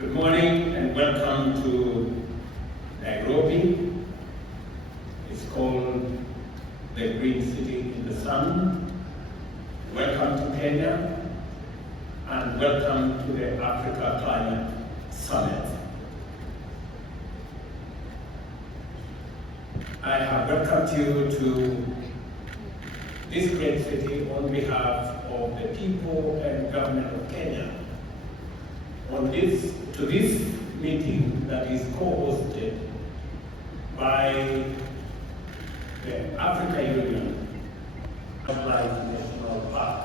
Good morning and welcome to Nairobi. It's called the Green City in the Sun. Welcome to Kenya and welcome to the Africa Climate Summit. I have welcomed you to this great city on behalf of the people and government of Kenya. To this meeting that is co-hosted by the Africa Union Wildlife National Park.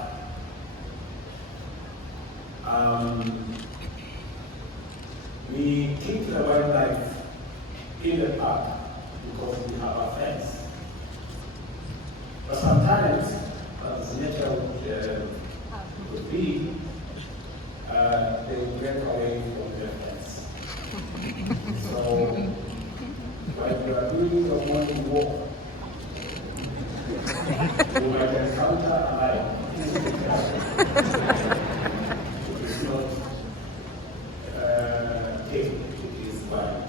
We keep the wildlife in the park because we have a fence. But sometimes, as nature would be, they will get away from their fence. So, while you are doing your morning walk, you might encounter a lion. It is not tame, it is wild.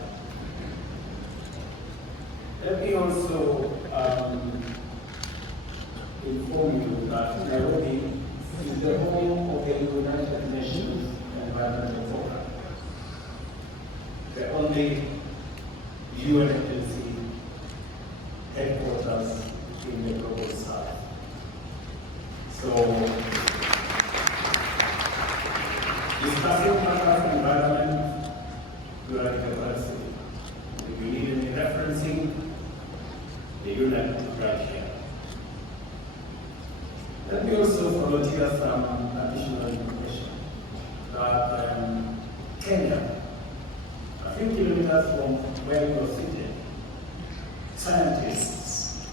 Let me also inform you that Nairobi is the home of the United Nations Environmental Forum, the only UN agency headquarters in the global south. So, discussing matters of environment, we are in the world city. If you need any referencing, the UN is right here. Let me also volunteer some additional information that Kenya, a few kilometers from where you're sitting, scientists,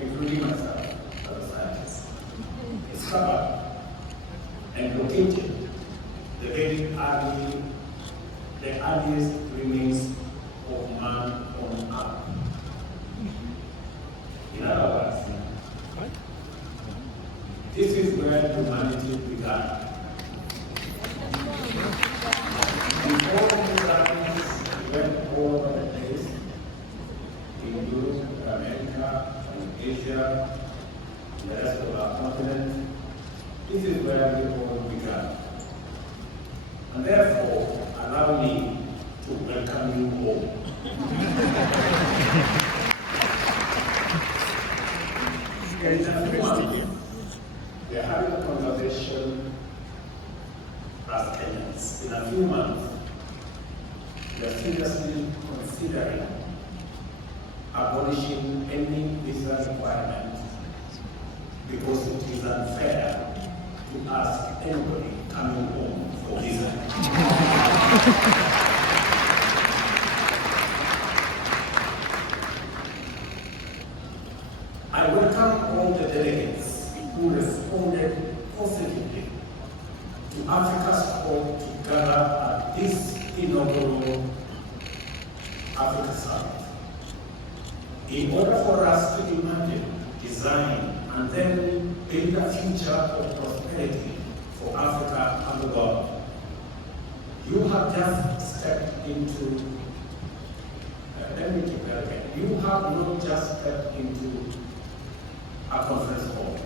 including myself as a scientist, discovered and located the earliest remains of man on Earth. In other words, this is where humanity began. Before humans went all over the place, in Europe, America, and Asia, and the rest of our continent, this is where we all began. And therefore, allow me to welcome you home. In a few months, we are having a conversation as Kenyans. In a few months, we are seriously considering abolishing any visa requirement because it is unfair to ask anybody coming home for visa. I welcome all the delegates who responded positively to Africa's call to gather at this inaugural Africa Summit. In order for us to imagine, design, and then build a future of prosperity for Africa and the world, you have just stepped into, you have not just stepped into a conference hall.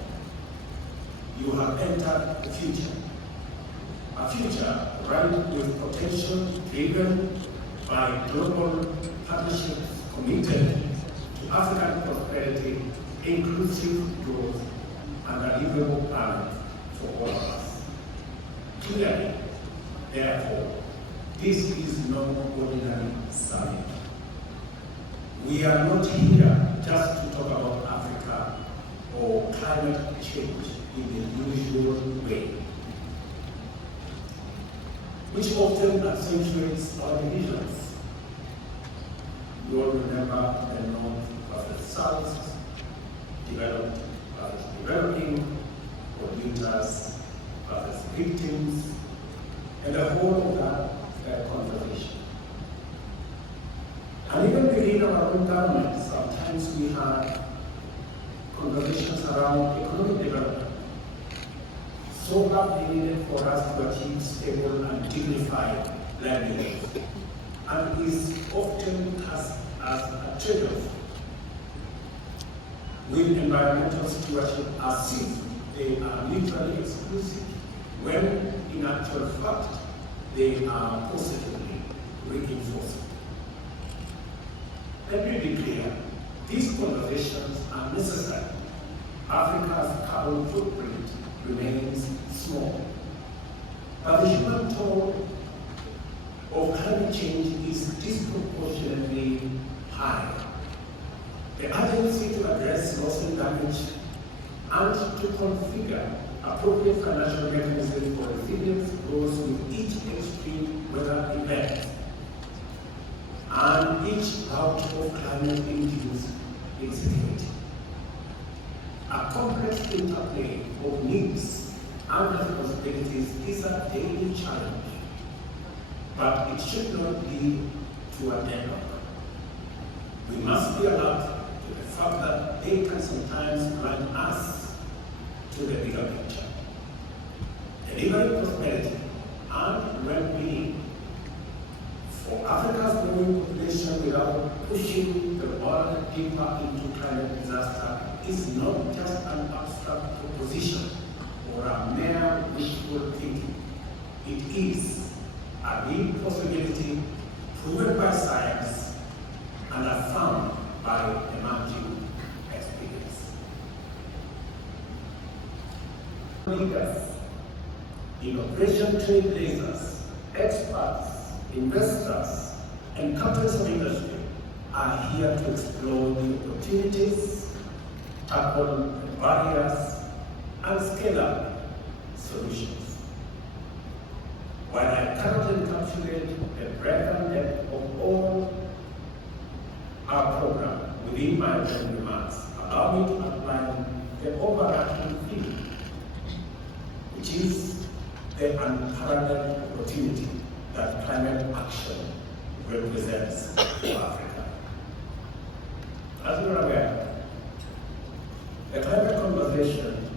You have entered the future. A future ripe with potential driven by global partnerships committed to African prosperity, inclusive growth, and a livable planet for all of us. Clearly, therefore, this is no ordinary summit. We are not here just to talk about Africa or climate change in the usual way, which often accentuates our divisions. You all remember the North versus South, developed versus developing, polluters versus victims, and the whole of that conversation. And even within our own government, sometimes we have conversations around economic development. So have they needed for us to achieve stable and dignified livelihoods, and is often cast as a trade-off with environmental stewardship as if they are mutually exclusive, when in actual fact they are positively reinforcing. Let me be clear, these conversations are necessary. Africa's carbon footprint remains small, but the human toll of climate change is disproportionately high. The urgency to address loss and damage and to configure appropriate financial mechanisms for resilience grows with each extreme weather event and each bout of climate-induced insecurity. A complex interplay of needs and responsibilities is a daily challenge, but it should not lead to a deadlock. We must be alert to the fact that they can sometimes blind us to the bigger picture. Delivering prosperity and well-being for Africa's growing population without pushing the world deeper into climate disaster is not just an abstract proposition or a mere wishful thinking. It is a real possibility proven by science and affirmed by emerging experience. Leaders, innovation trailblazers, experts, investors, and captains of industry are here to explore the opportunities, tackle the barriers, and scale up solutions. While I cannot encapsulate the breadth and depth of all our program within my own remarks, allow me to outline the overarching theme, which is the unparalleled opportunity that climate action represents for Africa. As you are aware, the climate conversation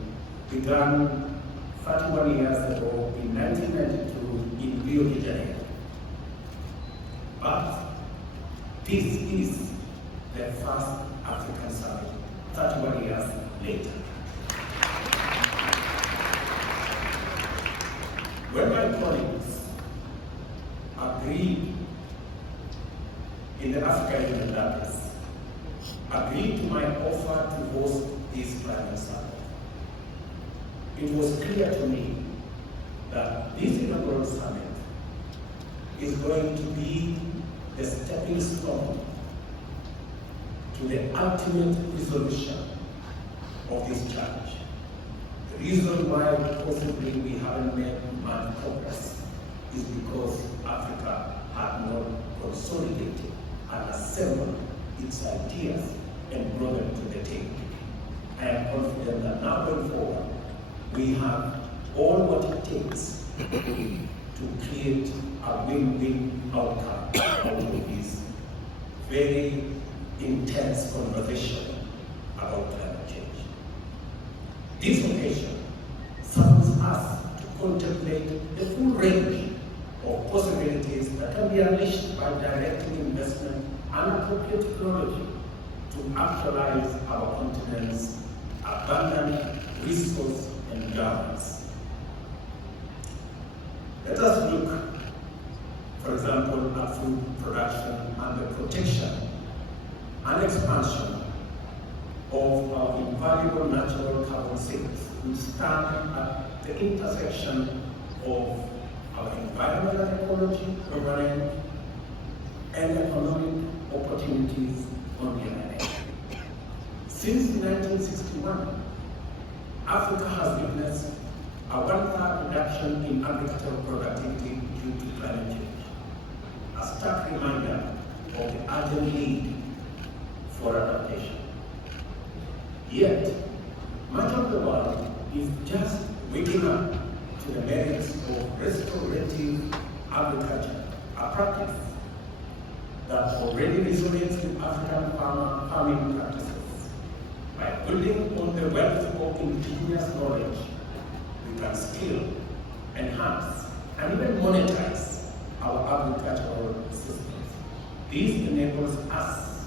began 31 years ago in 1992 in Rio de Janeiro. But this is the first African summit 31 years later. When my colleagues agreed in the Africa Union delegates, agreed to my offer to host this climate summit, it was clear to me that this inaugural summit is going to be the stepping stone to the ultimate resolution of this challenge. The reason why possibly we haven't made much progress is because Africa had not consolidated and assembled its ideas and brought them to the table. I am confident that now going forward, we have all what it takes to create a win-win outcome out of this very intense conversation about climate change. This occasion serves us to contemplate the full range of possibilities that can be unleashed by directing investment and appropriate technology to actualize our continent's abundant resource and governance. Let us look, for example, at food production and the protection and expansion of our invaluable natural carbon sinks, which stand at the intersection of our environmental ecology permanent and economic opportunities on the other hand. Since 1961, Africa has witnessed a 1/3 reduction in agricultural productivity due to climate change, a stark reminder of the urgent need for adaptation. Yet, much of the world is just waking up to the merits of restorative agriculture, a practice that already resonates with African farming practices. By building on the wealth of indigenous knowledge, we can skill, enhance, and even monetize agricultural systems. This enables us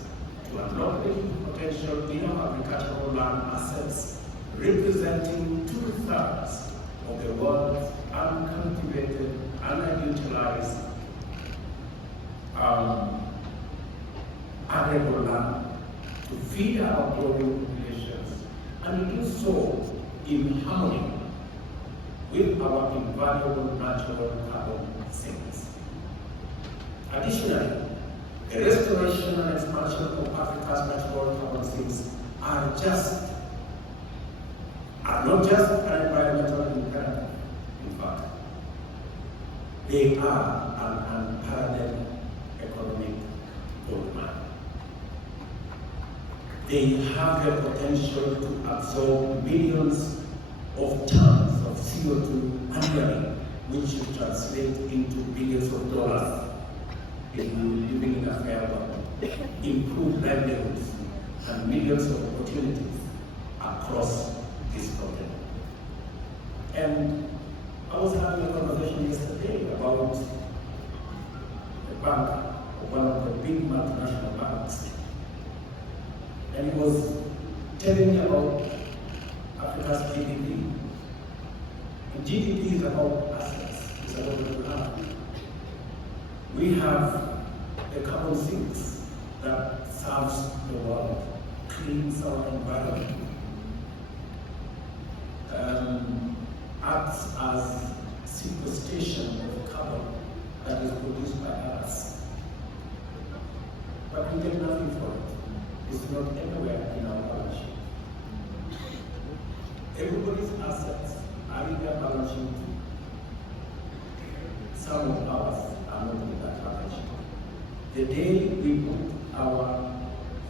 to unlock the potential in our agricultural land assets, representing 2/3 of the world's uncultivated, unutilized arable land to feed our growing populations, and do so in harmony with our invaluable natural carbon sinks. Additionally, the restoration and expansion of Africa's natural carbon sinks are not just an environmental imperative. In fact, they are an unparalleled economic goldmine. They have the potential to absorb millions of tons of CO2 annually, which should translate into billions of dollars if we living in a fair world, improve livelihoods, and millions of opportunities across this continent. And I was having a conversation yesterday about the bank, one of the big multinational banks, and he was telling me about Africa's GDP. And GDP is about assets, it's about what we have. We have the carbon sinks that serves the world, cleans our environment, acts as sequestration of carbon that is produced by us. But we get nothing for it. It's not anywhere in our balance sheet. Everybody's assets are in their balance sheet. Some of ours are not in that balance sheet. The day we put our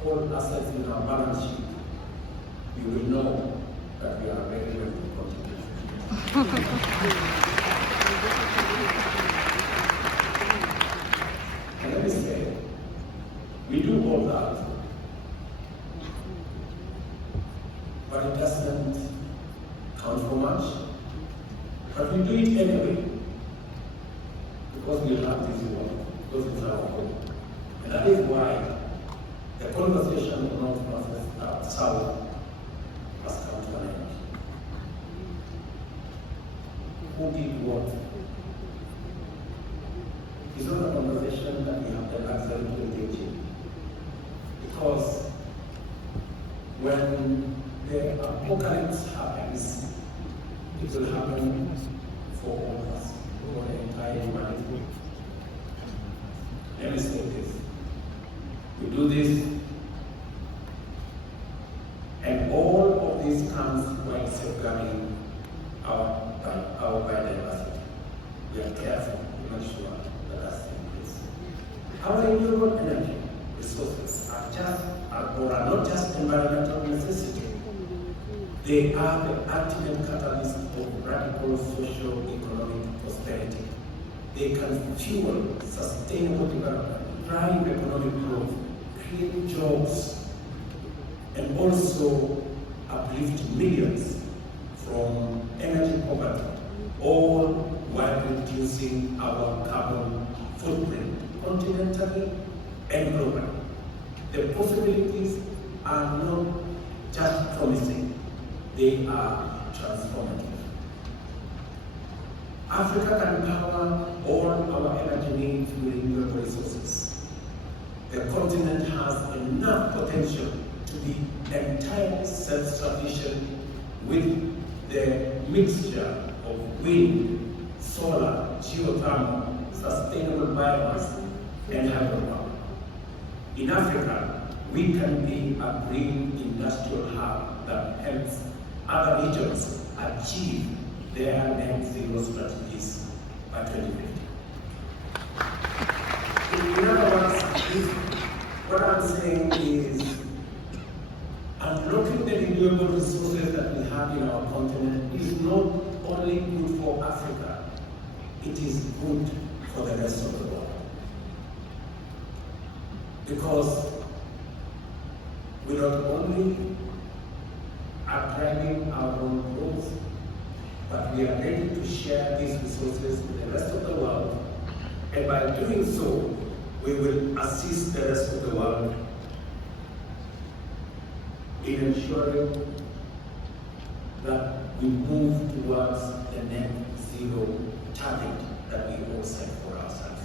whole assets in our balance sheet, we will know that we are very well contributed. And let me say, we do all that, but it doesn't count for much. But we do it anyway, because we love this world, because it's our home. And that is why the conversation of North versus South has come to an end. Who did what? It's not a conversation that we have the luxury to engage in. Because when the apocalypse happens, it will happen for all of us, for the entire humanity. Let me say this. We do this, and all of this comes while safeguarding our biodiversity. We are careful to make sure that that's in place. Our renewable energy resources are not just environmental necessity. They are the ultimate catalyst of radical socio-economic prosperity. They can fuel sustainable development, drive economic growth, create jobs, and also uplift millions from energy poverty, all while reducing our carbon footprint continentally and globally. The possibilities are not just promising, they are transformative. Africa can power all our energy needs with renewable resources. The continent has enough potential to be entirely self-sufficient with the mixture of wind, solar, geothermal, sustainable biomass, and hydropower. In Africa, we can be a green industrial hub that helps other regions achieve their net zero strategies by 2050. In other words, what I'm saying is unlocking the renewable resources that we have in our continent is not only good for Africa, it is good for the rest of the world. Because we not only are driving our own growth, but we are ready to share these resources with the rest of the world And by doing so, we will assist the rest of the world in ensuring that we move towards the net zero target that we all set for ourselves.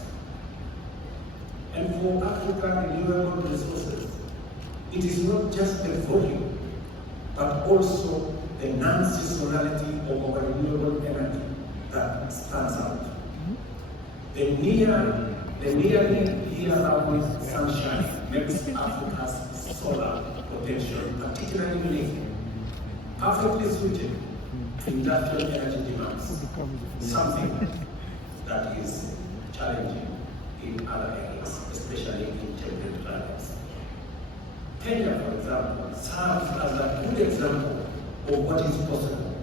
And for African renewable resources, it is not just the volume, but also the non-seasonality of our renewable energy that stands out. The nearly year-round sunshine makes Africa's solar potential particularly unique, perfectly suited to industrial energy demands, something that is challenging in other areas, especially in temperate climates. Kenya, for example, serves as a good example of what is possible.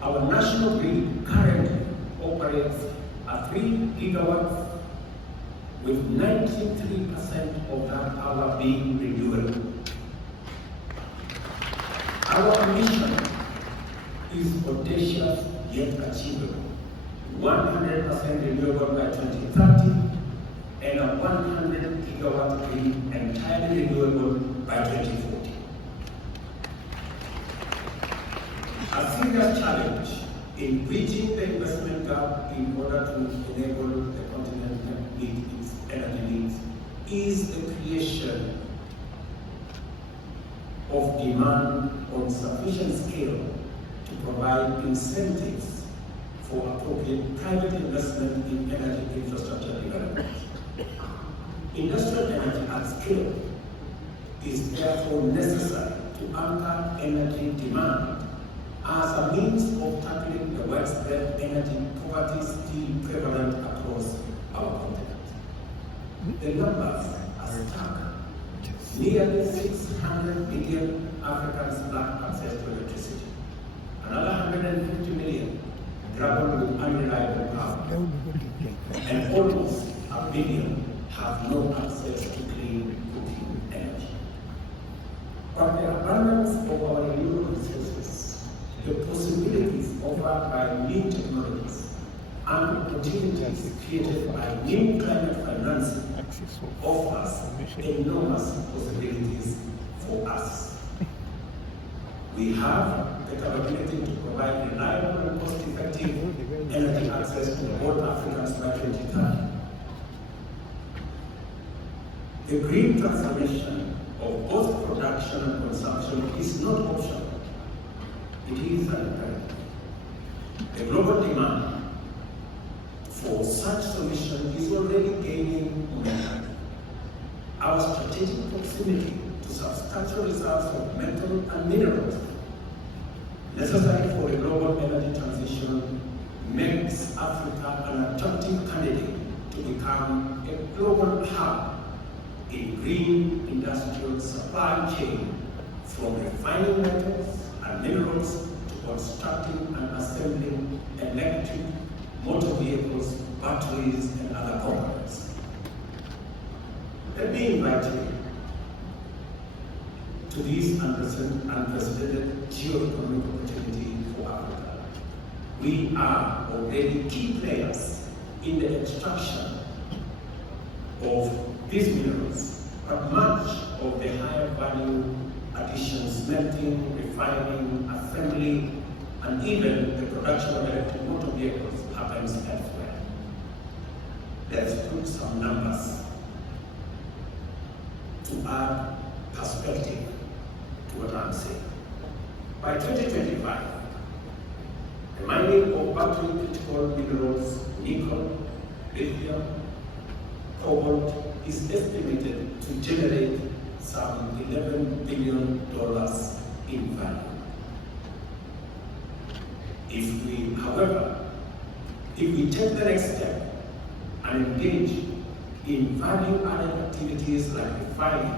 Our national grid currently operates at 3 gigawatts, with 93% of that power being renewable. Our mission is audacious yet achievable: 100% renewable by 2030 and a 100 gigawatt grid entirely renewable by 2040. A serious challenge in bridging the investment gap in order to enable the continent to meet its energy needs is the creation of demand on sufficient scale to provide incentives for appropriate private investment in energy infrastructure development. Industrial energy at scale is therefore necessary to anchor energy demand as a means of tackling the widespread energy poverty still prevalent across our continent. The numbers are stark. Nearly 600 million Africans lack access to electricity. Another 150 million grapple with unreliable power. And almost a billion have no access to clean cooking energy. But the abundance of our renewable resources, the possibilities offered by new technologies, and opportunities created by new climate financing offers enormous possibilities for us. We have the capability to provide reliable and cost-effective energy access to all Africans by 2030. The green transformation of both production and consumption is not optional. It is an imperative. The global demand for such solution is already gaining momentum. Our strategic proximity to substantial reserves of metal and minerals necessary for a global energy transition makes Africa an attractive candidate to become a global hub in green industrial supply chain, from refining metals and minerals to constructing and assembling electric motor vehicles, batteries, and other components. Let me invite you to this unprecedented geo-economic opportunity for Africa. We are already key players in the extraction of these minerals, but much of the higher value addition, smelting, refining, assembly, and even the production of electric motor vehicles happens elsewhere. Let's put some numbers to add perspective to what I'm saying. By 2025, the mining of battery critical minerals, nickel, lithium, cobalt, is estimated to generate some $11 billion in value. If we take the next step and engage in value-added activities like refining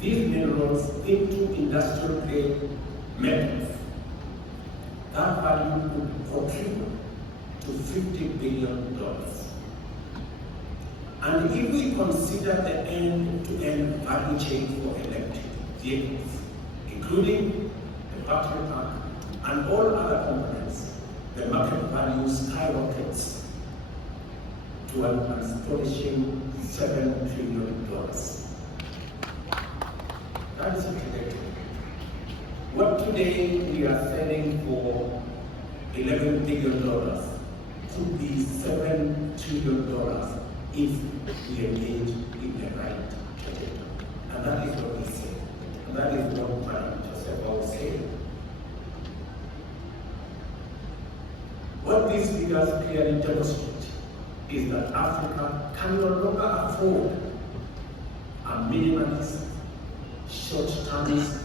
these minerals into industrial-grade metals, that value could contribute to $50 billion. And if we consider the end-to-end value chain for electric vehicles, including the battery pack and all other components, the market value skyrockets to to an astonishing $7 trillion. That is a trajectory. What today we are selling for $11 billion could be $7 trillion if we engage in the right trajectory. And that is what we say. And that is what Madam Joseph was saying. What these figures clearly demonstrate is that Africa can no longer afford a minimalist, short-termist,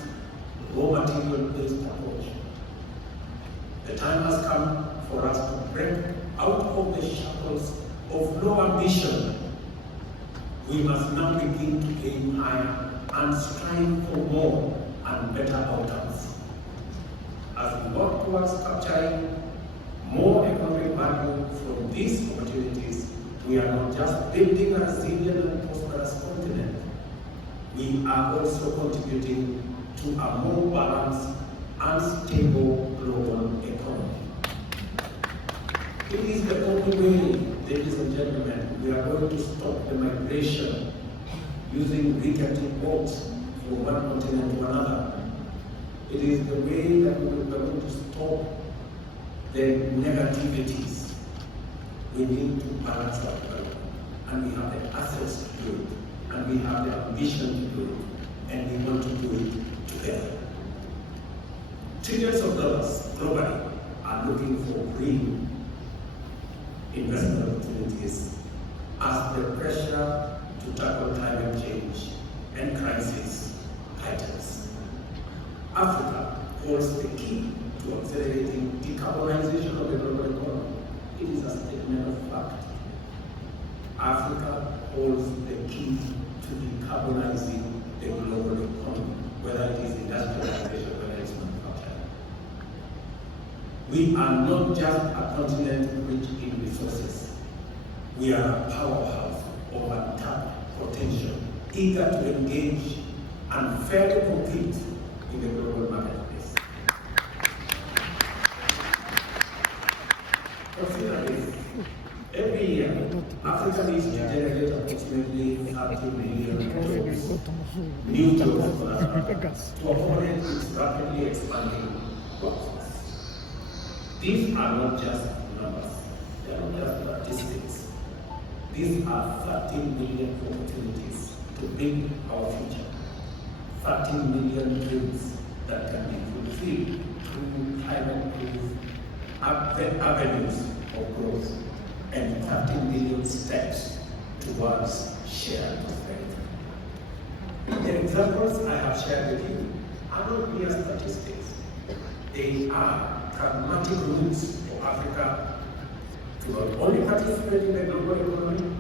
raw material-based approach. The time has come for us to break out of the shackles of low ambition. We must now begin to aim higher and strive for more and better outcomes. As we work towards capturing more economic value from these opportunities, we are not just building a resilient and prosperous continent, we are also contributing to a more balanced and stable global economy. It is the only way, ladies and gentlemen, we are going to stop the migration using weekend boats from one continent to another. It is the way that we are going to stop the negativities. We need to balance our development, and we have the assets to do it, and we have the ambition to do it, and we want to do it together. Trillions of dollars globally are looking for green investment opportunities as the pressure to tackle climate change and crisis heightens. Africa holds the key to accelerating decarbonization of the global economy. It is a statement of fact. Africa holds the key to decarbonizing the global economy, whether it is industrialization, whether it is manufacturing. We are not just a continent rich in resources. We are a powerhouse of untapped potential, eager to engage and fairly compete in the global marketplace. Consider this. Every year, Africa needs to generate approximately 30 million jobs, new jobs for Africa, to accommodate its rapidly expanding workforce. These are not just numbers, they are not just statistics. These are 13 million opportunities to build our future. 13 million dreams that can be fulfilled through climate-proof avenues of growth, and 13 million steps towards shared prosperity. The examples I have shared with you are not mere statistics. They are pragmatic routes for Africa to not only participate in the global economy,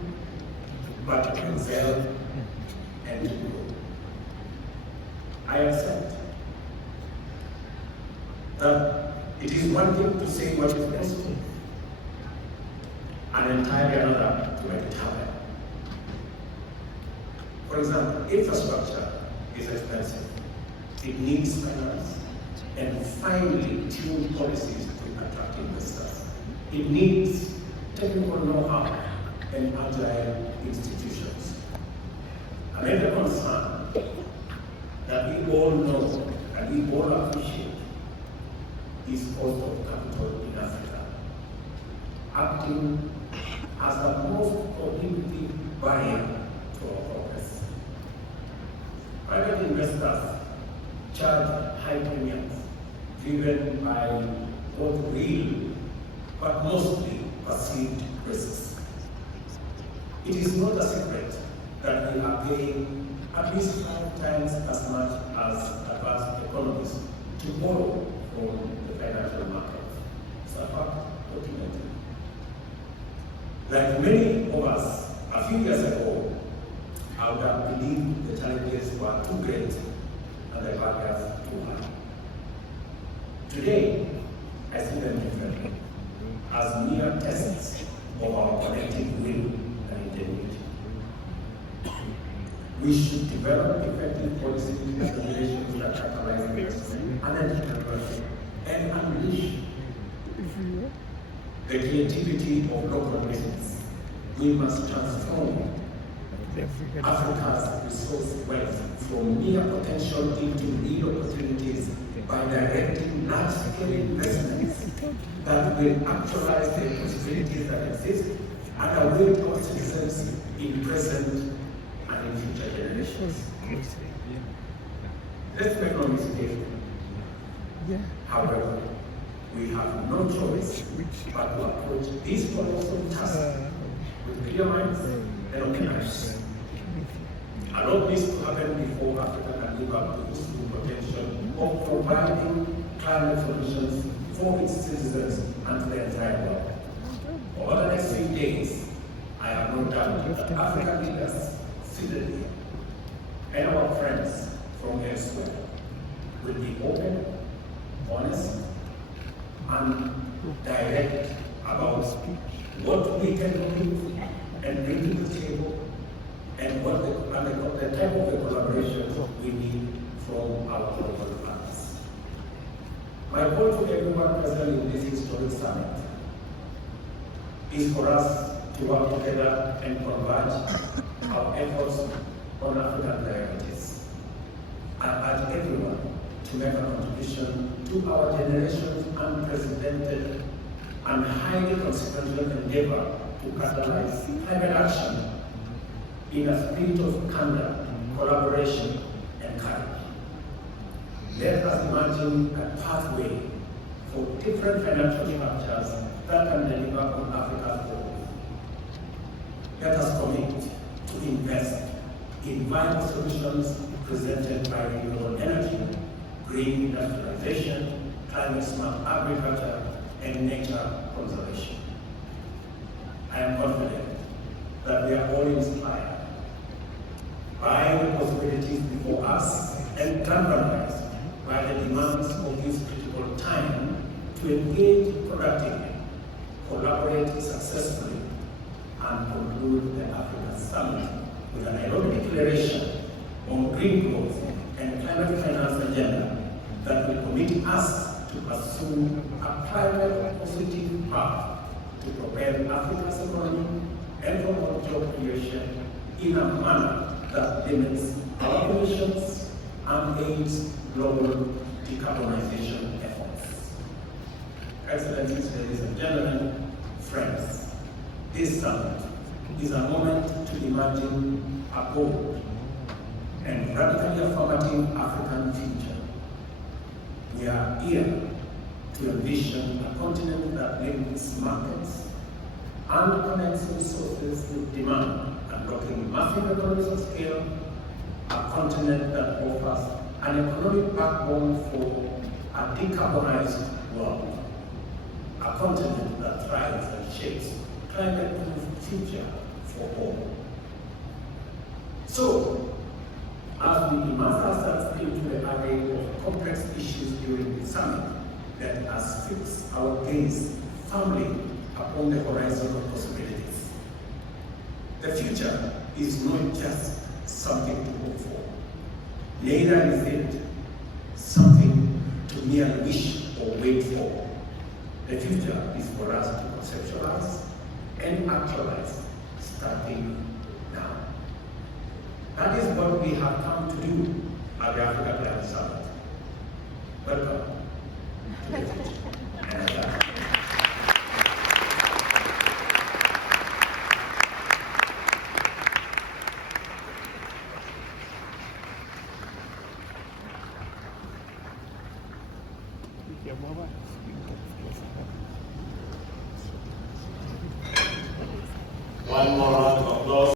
but to excel and to grow. I accept that it is one thing to say what is possible, and entirely another to make it happen. For example, infrastructure is expensive. It needs finance and finely tuned policies to attract investors. It needs technical know-how and agile institutions. Another concern that we all know and we all appreciate is cost of capital in Africa, acting as the most prohibitive barrier to our progress. Private investors charge high premiums driven by both real but mostly perceived risks. It is not a secret that we are paying at least 5 times as much as advanced economies to borrow from the financial market. It's a fact documented. Like many of us, a few years ago, I would have believed the challenges were too great and the barriers too high. Today, I see them differently, as mere tests of our collective will and ingenuity. We should develop effective policies and regulations that capitalize investment and entrepreneurship and unleash the creativity of local business we must transform Africa's resource wealth from mere potential into real opportunities by directing large-scale investments that will actualize the possibilities that exist and await our citizens in present and in future generations. Let's make no mistake. However, we have no choice but to approach this colossal task with clear minds and open eyes. Allow this to happen before Africa can live up to its full potential of providing climate solutions for its citizens and the entire world. Over the next few days, I have no doubt that African leaders seated here and our friends from elsewhere will be open, honest, and direct about what we can do and bring to the table and what the type of the collaboration we need from our global partners. My call to everyone present in this historic summit is for us to work together and converge our efforts on African priorities. I urge everyone to make a contribution to our generation's unprecedented and highly consequential endeavor to catalyze climate action in a spirit of candor, collaboration, and courage. Let us imagine a pathway for different financial structures that can deliver on Africa's goals. Let us commit to invest in viable solutions presented by renewable energy, green industrialization, climate-smart agriculture, and nature conservation. I am confident that we are all inspired by the possibilities before us and galvanized by the demands of this critical time to engage productively, collaborate successfully, and conclude the African Summit with an heroic declaration on green growth and climate finance agenda that will commit us to pursue a climate-positive path to propel Africa's economy and promote job creation in a manner that limits our emissions and aids global decarbonization efforts. Excellencies, ladies and gentlemen, friends, this summit is a moment to imagine a bold and radically affirmative African future. We are here to envision a continent that links markets and connects resources with demand, unlocking massive economies of scale, a continent that offers an economic backbone for a decarbonized world, a continent that thrives and shapes climate-proof future for all. So, as we immerse ourselves into the array of complex issues during the summit, let us fix our gaze firmly upon the horizon of possibilities. The future is not just something to hope for. Neither is it something to merely wish or wait for. The future is for us to conceptualize and actualize starting now. That is what we have come to do at the Africa Climate Summit. Welcome to the future. One more round of applause.